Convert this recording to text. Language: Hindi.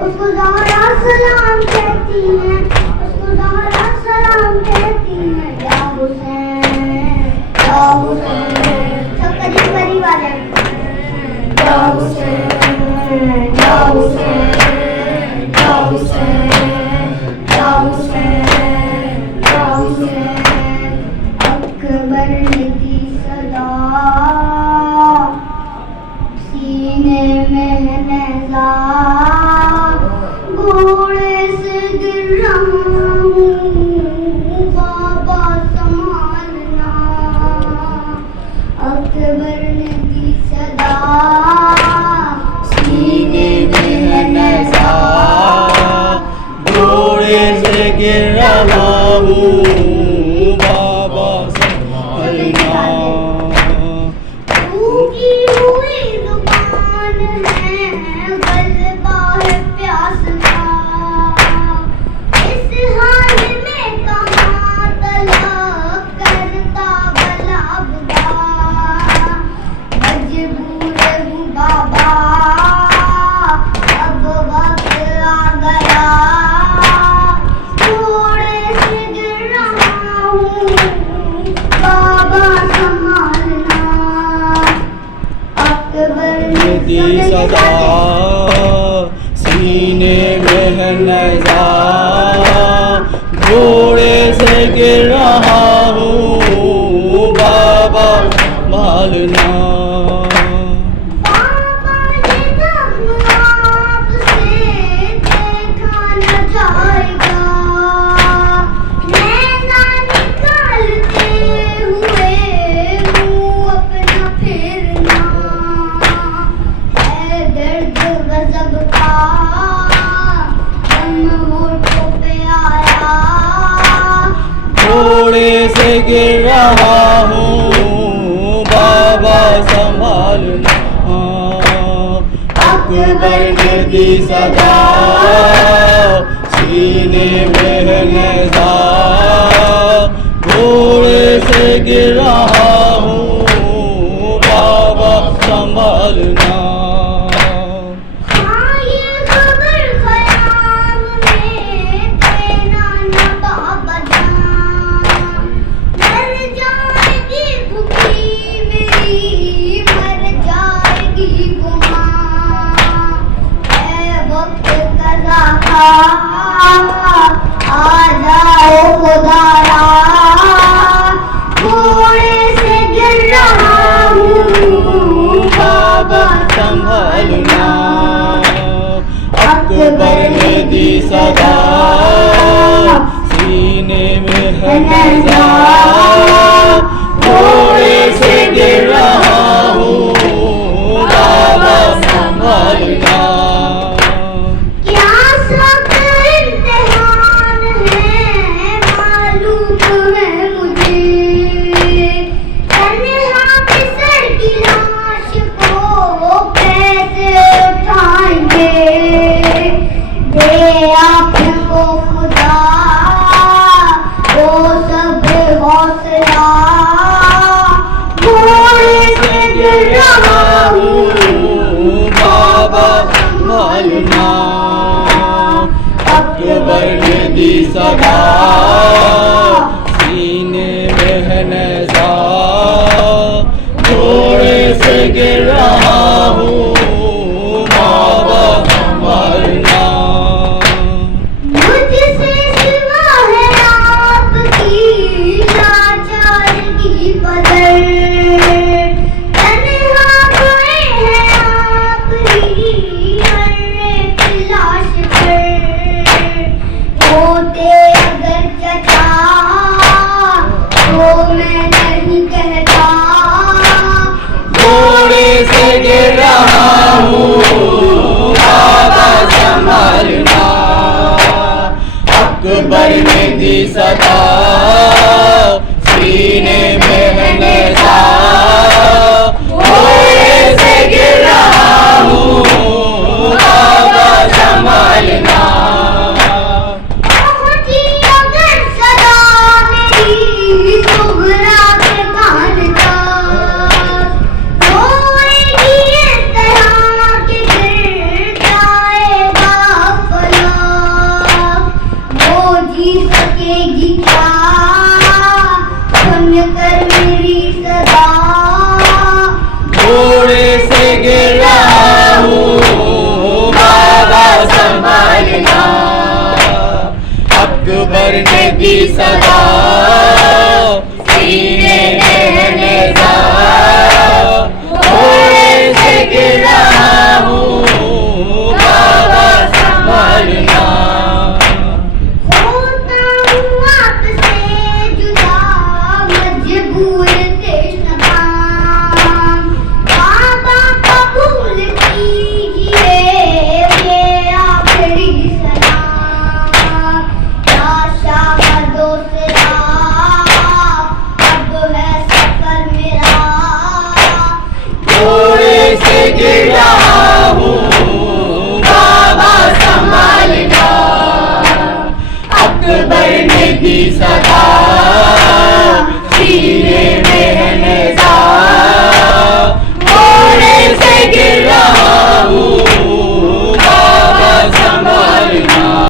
उसको ज़हरा सलाम कहती हैं, उसको ज़हरा सलाम कहती हैं। या हुसैन, या हुसैन, सब करीब करीब आ जाए। या हुसैन, या हुसैन, या हुसैन, या हुसैन, या हुसैन। अकबर ने दी सदा, सीने में नेज़ा, घोड़े से गिर रहा हूँ, बाबा संभालना। अकबर ने दी सदा, सीने में नेज़ा, घोड़े से गिर रहा हूँ, बाबा संभालना। टूटी हुई ज़ुबान है, गलबा है प्यास का। इस हाल में कहाँ तलब करता भला बुरा। मजबूर हूँ बाबा, अब वक्त आ गया। घोड़े से गिर रहा हूँ, बाबा संभालना। अकबर ने दी सदा, सीने में है नेज़ा, घोड़े से गिर रहा हूँ, बाबा संभालना। बाबा ये जख्म आपसे देखा न जाएगा। नैना निकालते हुए मुँह अपना फेरना। है दर्द गज़ब का, दम होठों पे आया। घोड़े से गिर रहा हूँ, बाबा संभालना। अकबर ने दी सदा, सीने में है नेज़ा, घोड़े से गिर रहा हूँ, बाबा संभालना। हाँ ये खबर ख़याल में तेरा न बाबा जान। मर जाएगी भूखी मेरी, मर जाएगी वो माँ। है वक्त क़ज़ा का, आ जाओ खुदारा। घोड़े से गिर रहा हूँ, बाबा संभालना। अकबर ने दी सदा, सीने में है नेज़ा, घोड़े से गिर रहा हूँ, बाबा संभालना। क्या सब इम्तिहान है, मालूम है मुझे। तन्हा बिसर की लाश को कैसे उठाएंगे। दे आपको खुदा वो सब हौसला। घोड़े से गिर रहा हूँ, बाबा अकबर ने दी सदा सीने रहने जा घोड़े से गिर रहा हूँ बाबा संभालना होता हूँ आपसे जुदा मजबूर तृष्णा बाबा कबूल कीजिए ये आखिरी सलाम शाह दोसरा अब है सफर मेरा घोड़े से गिर रहा हूँ बाबा संभालना अकबर ने दी सदा